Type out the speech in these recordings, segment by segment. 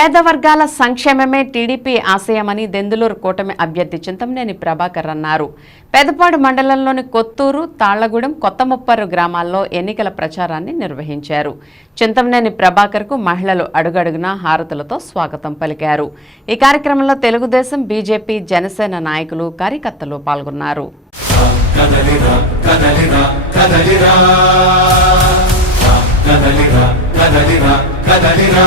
పేద వర్గాల సంక్షేమమే టీడీపీ ఆశయమని దెందులూరు కూటమి అభ్యర్థి చింతమనేని ప్రభాకర్ అన్నారు. పెదపాడు మండలంలోని కొత్తూరు తాళ్ళగూడెం కొత్తముప్పరు గ్రామాల్లో ఎన్నికల ప్రచారాన్ని నిర్వహించారు. చింతమనేని ప్రభాకర్కు మహిళలు అడుగడుగున హారతులతో స్వాగతం పలికారు. ఈ కార్యక్రమంలో తెలుగుదేశం బీజేపీ జనసేన నాయకులు కార్యకర్తలు పాల్గొన్నారు. కదలిరా.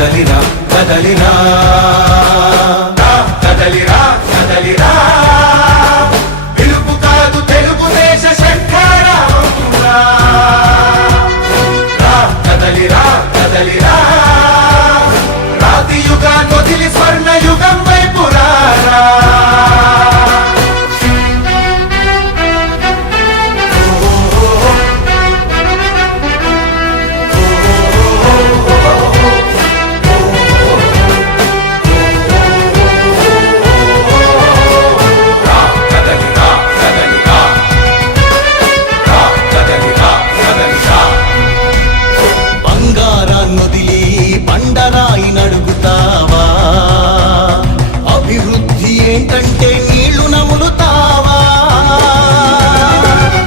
కదలినా కదలినా. బండరాయి నడుగుతావా అభివృద్ధి ఏంటంటే నీళ్ళు నములుతావా?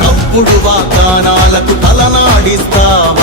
తప్పుడు వాగ్దానాలకు తలనాడిస్తావా?